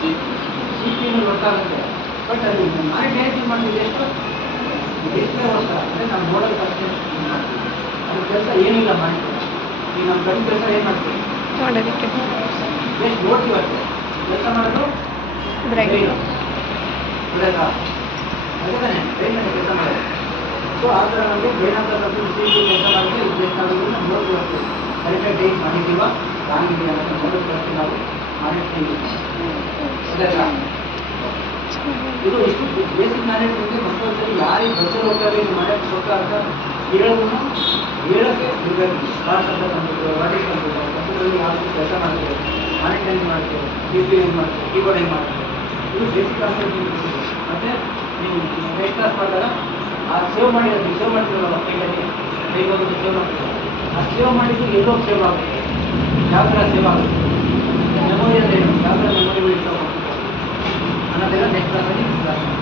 C P ಗೊತ್ತಾಗುತ್ತೆ. But ಅದು monetising ಮಾಡಿದ್ರೆ ಎಷ್ಟೇ ವರ್ಷ ಅಂದರೆ ನಾವು ನೋಡೋದು ಅಷ್ಟೇ ಮಾಡ್ತೀವಿ. ಅದ್ರ ಕೆಲಸ ಏನಿಲ್ಲ ಮಾಡ್ತೀವಿ. ಈಗ ನಮ್ಮ ಕಣ್ಣು ಕೆಲಸ ಏನು ಮಾಡ್ತೀವಿ ನೋಡೋದಕ್ಕೆ ಎಷ್ಟು ನೋಡ್ತೀವಿ ಅಷ್ಟೇ. ಕೆಲಸ ಮಾಡೋದು ಬ್ರೈನು ಗೊತ್ತಾಯ್ತಾ? ಅದೇ ತಾನೇ ಬ್ರೈನಲ್ಲಿ ಕೆಲಸ ಮಾಡೋದು. ಸೊ ಆ ಥರ ನಮಗೆ ಬ್ರೈನ್ ಅಂತ ಸಿ ಪಿ ಕೆಲಸ ಮಾಡಿದ್ರೆ ಇದು ಬೇಕಾಗಿದ್ದು ನಾವು ನೋಡ್ತೀವಿ ಅಷ್ಟೇ. ಕರೆಕ್ಟಾಗಿ ಡೈಟ್ ಮಾಡಿದ್ದೀವ ರಾಂಗ್ ಇದೆಯಾ ಅಂತ ನೋಡೋದಕ್ಕೆ ನಾವು ಮಾಡಿರ್ತೀವಿ. ಗೊತ್ತಾಯ್ತಾ? ಇದು ಇಷ್ಟು ಬೇಸಿಕ್ ನಾಲೆಡ್ಜ್ ಬಗ್ಗೆ ಕಂಪಲ್ಸರಿ ಯಾರಿಗೆ ಬಸ್ಸಲ್ಲಿ ಹೋಗ್ತಾರೆ ಇದು ಮಾಡೋಕ್ಕೆ ಗೊತ್ತಾಗ ಹೇಳೋದನ್ನು ಹೇಳೋಕ್ಕೆ ಇರಬೇಕು. ಸ್ಟಾರ್ಟ್ ಅಂತ ಕಂಪ್ಯೂಟರ್ ವಾಟಿಸ್ ಕಂಪ್ಯೂಟರಲ್ಲಿ ಯಾವ ರೀತಿ ಕೆಲಸ ಮಾಡ್ತೇವೆ, ಮಾನಿಟರಿಂಗ್ ಮಾಡ್ತೇವೆ, ಡಿ ಪಿ ಹೆಂಗೆ ಮಾಡ್ತೇವೆ, ಕೀಬೋರ್ಡ್ ಹೆಂಗೆ ಮಾಡ್ತೇವೆ, ಇದು ಬೇಸಿಕ್ ಕಾನ್ಸೆಪ್ಟ್ ನಿಮಗೆ. ಮತ್ತು ನೀವು ನೆಕ್ಸ್ಟ್ ಕ್ಲಾಸ್ ಮಾಡಿದಾಗ ಆ ಸೇವ್ ಮಾಡಿರೋದು ಸೇವ್ ಮಾಡ್ತಿರಲ್ಲ ಕೈಯಲ್ಲಿ ಕೈಗೋದು ಸೇವ್ ಮಾಡ್ತೀವಿ. ಆ ಸೇವ್ ಮಾಡಿದ್ದು ಎಲ್ಲೋ ಸೇವ್ ಆಗುತ್ತೆ. ಯಾವ ಥರ ಸೇವ್ ಆಗುತ್ತೆ ಮೆಮೊರಿ ಅಂದರೆ ಏನು ಯಾವ